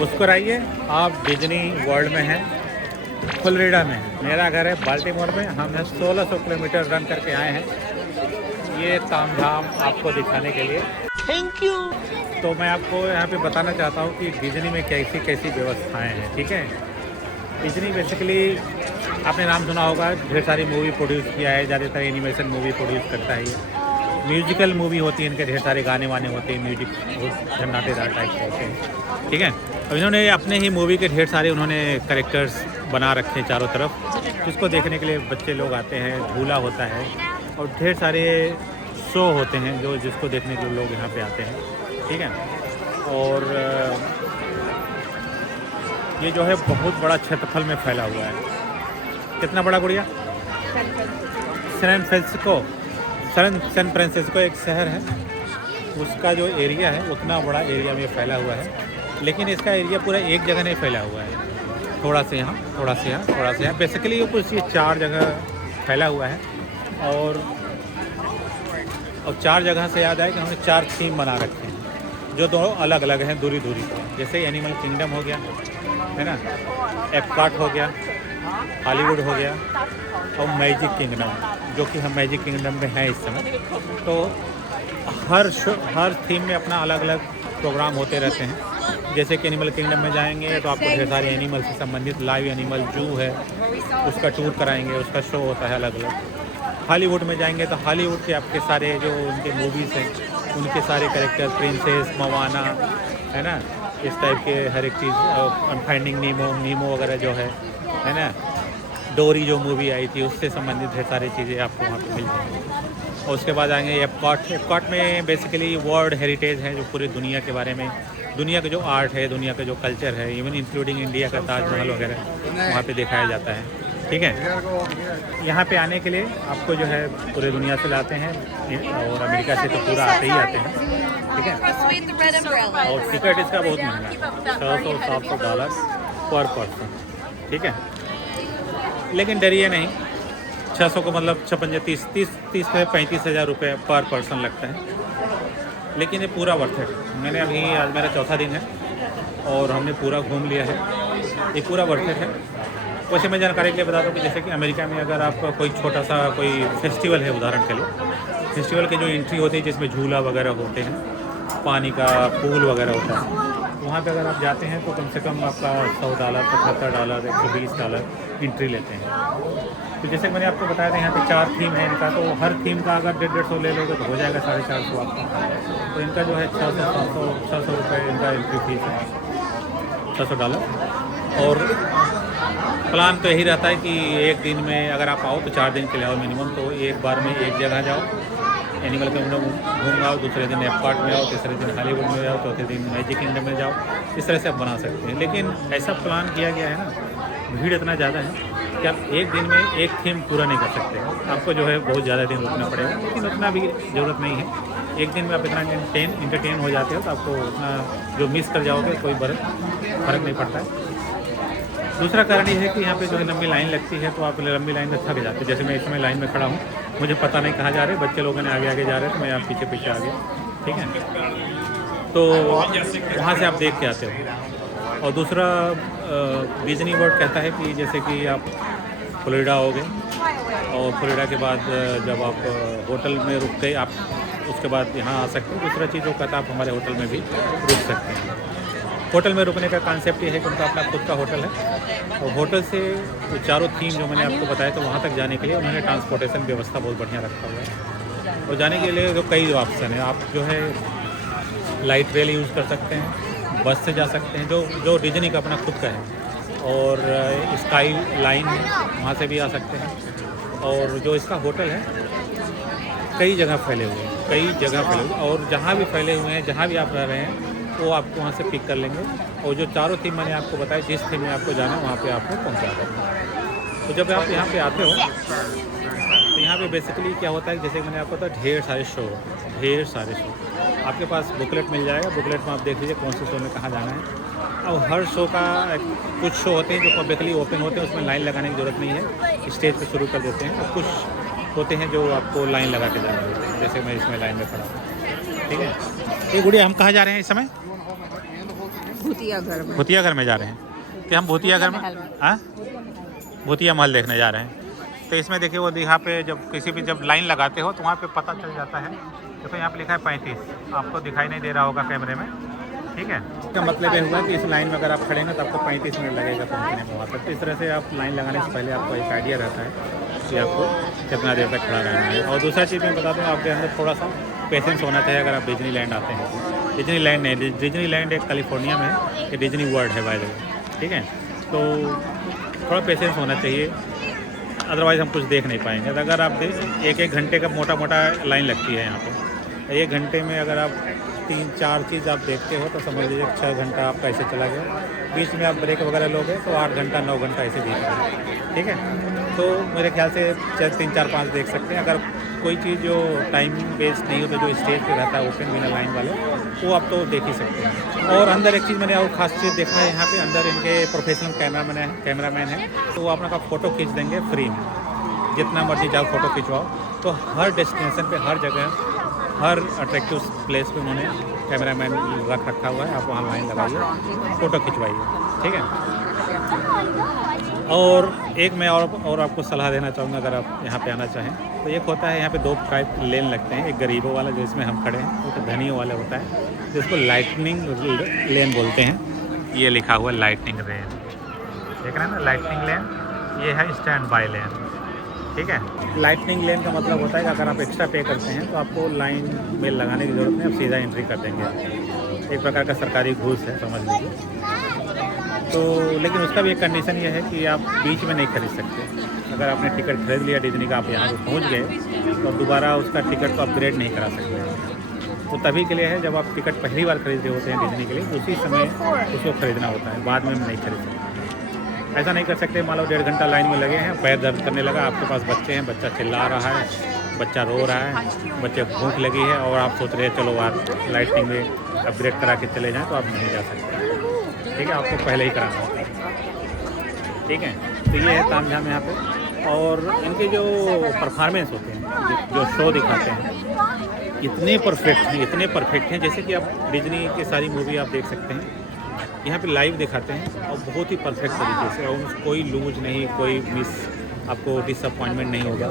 मुस्कुराइए, आप Disney world में हैं, फ्लोरिडा में हैं। मेरा घर है बाल्टीमोर में। हम 1600 किलोमीटर रन करके आए हैं ये तामझाम आपको दिखाने के लिए। Thank you. तो मैं आपको यहाँ पे बताना चाहता हूँ कि डिज्नी में कैसी कैसी व्यवस्थाएं हैं। ठीक है, डिज्नी बेसिकली आपने नाम सुना होगा, ढेर सारी मूवी प्रोड्यूस किया है, ज़्यादातर एनिमेशन मूवी प्रोड्यूस करता है ये। म्यूजिकल मूवी होती है, इनके ढेर सारे गाने वाने होते हैं, म्यूजिक बहुत झन्नाटेदार टाइप के होते हैं। ठीक है, अब इन्होंने अपने ही मूवी के ढेर सारे उन्होंने कैरेक्टर्स बना रखे हैं चारों तरफ, जिसको देखने के लिए बच्चे लोग आते हैं। झूला होता है और ढेर सारे शो होते हैं जो जिसको देखने के लिए लोग यहाँ पे आते हैं। ठीक है, और ये जो है बहुत बड़ा क्षेत्रफल में फैला हुआ है। कितना बड़ा गुड़िया? सैन फ्रांसिस्को एक शहर है, उसका जो एरिया है उतना बड़ा एरिया में फैला हुआ है। लेकिन इसका एरिया पूरा एक जगह नहीं फैला हुआ है, थोड़ा से यहाँ, थोड़ा से यहाँ, थोड़ा से यहाँ। बेसिकली ये कुछ ये 4 जगह फैला हुआ है। और 4 जगह से याद आया कि हमने 4 थीम बना रखे हैं जो दोनों अलग अलग हैं, दूरी दूरी पर। जैसे एनिमल किंगडम हो गया, है ना, एप्कॉट हो गया, हॉलीवुड हो गया, और मैजिक किंगडम, जो कि हम मैजिक किंगडम में हैं इस समय। तो हर थीम में अपना अलग अलग प्रोग्राम होते रहते हैं। जैसे कि एनिमल किंगडम में जाएंगे तो आपको ढेर सारे एनिमल से संबंधित लाइव एनिमल जू है, उसका टूर कराएंगे, उसका शो होता है अलग अलग। हॉलीवुड में जाएंगे तो हॉलीवुड के आपके सारे जो उनके मूवीज़ हैं, उनके सारे कैरेक्टर, प्रिंसेस, मवाना, है ना, इस टाइप के हर एक चीज़, फाइंडिंग नीमो वगैरह जो है ना, डोरी जो मूवी आई थी उससे संबंधित ढेर सारी चीज़ें आपको वहाँ पे मिल जाएंगी। और उसके बाद आएंगे एप्कॉट में बेसिकली वर्ल्ड हेरिटेज है, जो पूरी दुनिया के बारे में, दुनिया का जो आर्ट है, दुनिया का जो कल्चर है, इवन इंक्लूडिंग इंडिया का ताजमहल वगैरह वहाँ पे दिखाया जाता है। ठीक है, यहाँ पे आने के लिए आपको जो है पूरे दुनिया से लाते हैं, और अमेरिका से तो पूरा आते ही आते हैं। ठीक है, और टिकट इसका बहुत महंगा है, $600-700 पर पर्सन। ठीक है, लेकिन डरिए नहीं, 600 को मतलब 35 हज़ार रुपये पर पर्सन लगता है। लेकिन ये पूरा वर्थ है। मैंने अभी, आज मेरा चौथा दिन है और हमने पूरा घूम लिया है, ये पूरा वर्थ है। वैसे मैं जानकारी के लिए बता दूँ कि जैसे कि अमेरिका में अगर आपका कोई छोटा सा कोई फेस्टिवल है, उदाहरण के लिए फेस्टिवल की जो एंट्री होती है जिसमें झूला वगैरह होते हैं, पानी का पूल वगैरह होता है, वहाँ पे अगर आप जाते हैं तो कम से कम आपका $100, $75, $120 एंट्री लेते हैं। तो जैसे मैंने आपको बताया था यहाँ पे 4 थीम है इनका, तो हर थीम का अगर 150 ले लोगे तो हो जाएगा $450 आपका। तो इनका जो है 600 रुपये इनका एंट्री फीस है, $600। और प्लान तो यही रहता है कि एक दिन में अगर आप आओ तो 4 दिन के लिए आओ मिनिमम, तो एक बार में एक जगह जाओ, एनिमल किंगडम घूम आओ, दूसरे दिन एप्कॉट में आओ, तीसरे दिन हॉलीवुड में जाओ, चौथे दिन मैजिक किंगडम में जाओ। इस तरह से आप बना सकते हैं। लेकिन ऐसा प्लान किया गया है ना, भीड़ इतना ज़्यादा है कि आप एक दिन में एक थीम पूरा नहीं कर सकते, आपको जो है बहुत ज़्यादा दिन रुकना पड़ेगा। लेकिन उतना भी ज़रूरत नहीं है, एक दिन में आप इतना इंटरटेन हो जाते हो तो आपको उतना जो मिस कर जाओगे कोई फ़र्क नहीं पड़ता है। दूसरा कारण ये है कि यहाँ पे जो है लंबी लाइन लगती है, तो आप लंबी लाइन में थक जाते हैं। जैसे मैं इस समय लाइन में खड़ा हूँ, मुझे पता नहीं कहाँ जा रहे, बच्चे लोगों ने आगे आगे जा रहे हैं तो मैं यहाँ पीछे पीछे आ गया। ठीक है, तो वहाँ से आप देख के आते हो। और दूसरा, डिज्नी वर्ल्ड कहता है कि जैसे कि आप फ्लोरिडा हो गए, और फ्लोरिडा के बाद जब आप होटल में रुक गए, आप उसके बाद यहाँ आ सकते हैं। दूसरा चीज़ वो कहता है आप हमारे होटल में भी रुक सकते हैं। होटल में रुकने का कॉन्सेप्ट ये है कि उनका अपना खुद का होटल है, और होटल से वो 4 थीम जो मैंने आपको बताया, तो वहाँ तक जाने के लिए उन्होंने ट्रांसपोर्टेशन व्यवस्था बहुत बढ़िया रखा हुआ है। और जाने के लिए तो कई ऑप्शन है, आप जो है लाइट रेल यूज़ कर सकते हैं, बस से जा सकते हैं जो डिज्नी का अपना खुद का है, और स्काई लाइन है, वहाँ से भी आ सकते हैं। और जो इसका होटल है कई जगह फैले हुए हैं, और जहाँ भी फैले हुए हैं, जहाँ भी आप रह रहे हैं वो आपको वहाँ से पिक कर लेंगे। और जो 4 थीम मैंने आपको बताया, जिस थीम में आपको जाना है वहाँ पे आपको पहुँचा देंगे। तो जब आप यहाँ पे आते हो तो यहाँ पे बेसिकली क्या होता है, जैसे मैंने आपको बताया ढेर सारे शो आपके पास बुकलेट मिल जाएगा। बुकलेट में आप देख लीजिए कौन से शो में कहाँ जाना है। और हर शो का कुछ शो होते हैं जो पब्लिकली ओपन होते हैं, उसमें लाइन लगाने की ज़रूरत नहीं है, स्टेज पे शुरू कर देते हैं। और कुछ होते हैं जो आपको लाइन लगा के जाना होता है, जैसे मैं इसमें लाइन में खड़ा हूँ। ठीक है, ये गुड़िया हम कहाँ जा रहे हैं इस समय? भूतिया घर में। भूतिया घर में जा रहे हैं कि हम भूतिया घर में, हाँ भूतिया महल देखने जा रहे हैं। तो इसमें देखिए वो यहाँ पे जब किसी भी जब लाइन लगाते हो तो वहाँ पे पता चल जाता है। देखो यहाँ पे लिखा है 35, आपको दिखाई नहीं दे रहा होगा कैमरे में, ठीक है। इसका मतलब ये हुआ कि इस लाइन में अगर आप खड़े ना तो आपको 35 मिनट लगेगा पहुँचने में वहाँ तक। तो इस तरह से आप लाइन लगाने से पहले आपको एक आइडिया रहता है कि आपको कितना देर तक खड़ा रहना है। और दूसरा चीज़ मैं बता दूँ, आपके अंदर थोड़ा सा पेशेंस होना चाहिए अगर आप डिज्नी लैंड आते हैं। डिज्नी लैंड नहीं, डिज्नी लैंड एक कैलिफोर्निया में है, ये डिज्नी वर्ल्ड है बाय द वे, ठीक है। तो थोड़ा पेशेंस होना चाहिए, अदरवाइज़ हम कुछ देख नहीं पाएंगे। तो अगर आप एक घंटे का मोटा लाइन लगती है यहाँ पे, 1 घंटे में अगर आप 3-4 चीज़ आप देखते हो तो समझ लीजिए 6 घंटा आपका ऐसे चला गया। बीच में आप ब्रेक वगैरह लोगे तो 8 घंटा 9 घंटा ऐसे देख रहे, ठीक है। तो मेरे ख्याल से 3, 4, 5 देख सकते हैं। अगर कोई चीज़ जो टाइम बेस्ड नहीं हो तो जो स्टेज पे रहता है ओपन बिना लाइन वाले, वो आप तो देख ही सकते हैं। और अंदर एक चीज़ मैंने और ख़ास चीज़ देखा है, यहाँ पे अंदर इनके प्रोफेशनल कैमरामैन हैं, तो वो अपना फ़ोटो खींच देंगे फ्री में, जितना मर्जी जाओ फ़ोटो खिंचवाओ। तो हर डेस्टिनेशन पे, हर जगह, हर अट्रैक्टिव प्लेस पे उन्होंने कैमरामैन रख रखा हुआ है। आप वहाँ लाइन लगाइए, फ़ोटो खिंचवाइए, ठीक है। और एक मैं और आपको सलाह देना चाहूँगा, अगर आप यहाँ पे आना चाहें तो एक होता है यहाँ पे 2 टाइप लेन लगते हैं। एक गरीबों वाला जो इसमें हम खड़े हैं, वो तो धनियों वाला होता है जिसको लाइटनिंग लेन बोलते हैं। ये लिखा हुआ है लाइटनिंग लेन, देख रहे हैं ना, लाइटनिंग लेन। ये है स्टैंड बाय लेन, ठीक है। लाइटनिंग लेन का मतलब होता है कि अगर आप एक्स्ट्रा पे करते हैं तो आपको लाइन में लगाने की ज़रूरत नहीं, आप सीधा एंट्री कर देंगे। एक प्रकार का सरकारी घूस है, समझ लीजिए। तो लेकिन उसका भी एक कंडीशन ये है कि आप बीच में नहीं खरीद सकते। अगर आपने टिकट खरीद लिया डिज्नी का, आप यहाँ पर पहुँच गए तो आप दोबारा उसका टिकट को अपग्रेड नहीं करा सकते। तो तभी के लिए है जब आप टिकट पहली बार खरीदे होते हैं डिज्नी के लिए, उसी समय उसको खरीदना होता है, बाद में नहीं खरीद सकते। ऐसा नहीं कर सकते, मान लो 1.5 घंटा लाइन में लगे हैं, पैर दर्द करने लगा, आपके पास बच्चे हैं, बच्चा चिल्ला रहा है, बच्चा रो रहा है, बच्चे भूख लगी है और आप सोच रहे हैं चलो यार लाइटिंग में अपग्रेड करा के चले जाएं, तो आप नहीं जा सकते, ठीक है। आपको पहले ही कराना होता है, ठीक है। तो ये है तामझाम यहाँ पे। और इनके जो परफॉर्मेंस होते हैं, जो शो दिखाते हैं, इतने परफेक्ट हैं जैसे कि आप डिज्नी की सारी मूवी आप देख सकते हैं, यहाँ पे लाइव दिखाते हैं और बहुत ही परफेक्ट तरीके से, और कोई लूज नहीं, कोई मिस, आपको डिसअपॉइंटमेंट नहीं होगा।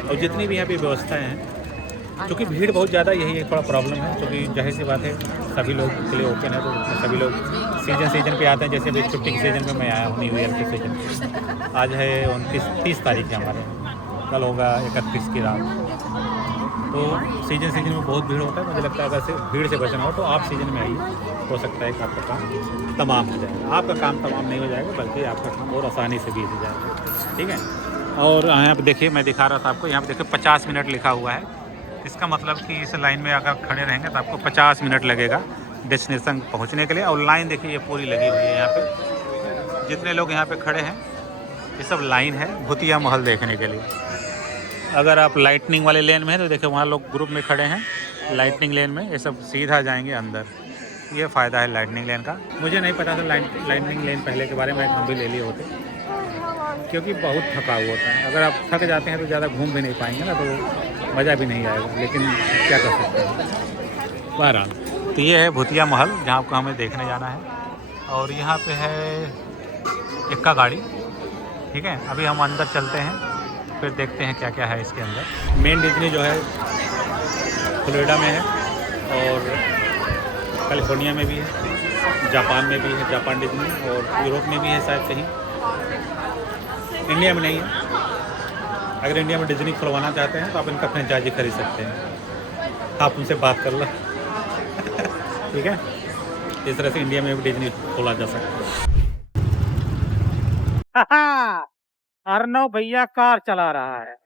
और जितनी भी यहाँ पे व्यवस्थाएं हैं, क्योंकि भीड़ बहुत ज़्यादा, यही एक थोड़ा प्रॉब्लम है, क्योंकि जाहिर सी बात है सभी लोग के लिए ओपन है, तो सभी लोग सीजन पे आते हैं। जैसे अभी छुट्टी के सीज़न में मैं आया हूँ, न्यू ईयर के सीजन। आज है 29-30 तारीख है हमारे, कल होगा 31 की रात। तो सीजन में बहुत भीड़ होता है। मुझे लगता है अगर से भीड़ से बचना हो तो आप सीजन में आइए, हो सकता है कि आपका काम तमाम हो जाएगा। आपका काम तमाम नहीं हो जाएगा, बल्कि आपका काम और आसानी से भी हो जाएगा, ठीक है। और यहाँ पे देखिए, मैं दिखा रहा था आपको, यहाँ पे देखिए 50 मिनट लिखा हुआ है। इसका मतलब कि इस लाइन में अगर खड़े रहेंगे तो आपको 50 मिनट लगेगा डेस्टिनेशन पहुँचने के लिए। और लाइन देखिए ये पूरी लगी हुई है यहाँ पे, जितने लोग यहाँ पे खड़े हैं ये सब लाइन है भूतिया महल देखने के लिए। अगर आप लाइटनिंग वाले लेन में हैं तो देखिए वहाँ लोग ग्रुप में खड़े हैं लाइटनिंग लेन में, ये सब सीधा जाएंगे अंदर। ये फ़ायदा है लाइटनिंग लेन का। मुझे नहीं पता था लाइटनिंग लेन पहले के बारे में, हम भी ले लिए होते, क्योंकि बहुत थका हुआ होता है। अगर आप थक जाते हैं तो ज़्यादा घूम भी नहीं पाएंगे ना, तो मज़ा भी नहीं आएगा, लेकिन क्या कर सकते हैं। बहरहाल तो ये है भूतिया महल जहाँ आपको हमें देखने जाना है। और यहाँ पे है इक्का गाड़ी, ठीक है। अभी हम अंदर चलते हैं, फिर देखते हैं क्या क्या है इसके अंदर। मेन डिज्नी जो है फ्लोरिडा में है, और कैलिफोर्निया में भी है, जापान में भी है, जापान डिज्नी, और यूरोप में भी है शायद कहीं। इंडिया में नहीं है। अगर इंडिया में डिज्नी खुलवाना चाहते हैं तो आप इनका फ्रेंचाइजी खरीद सकते हैं, आप उनसे बात कर लो ठीक है। इस तरह से इंडिया में भी डिज्नी खोला जा सकता है। अर्नव भैया कार चला रहा है।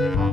हैं।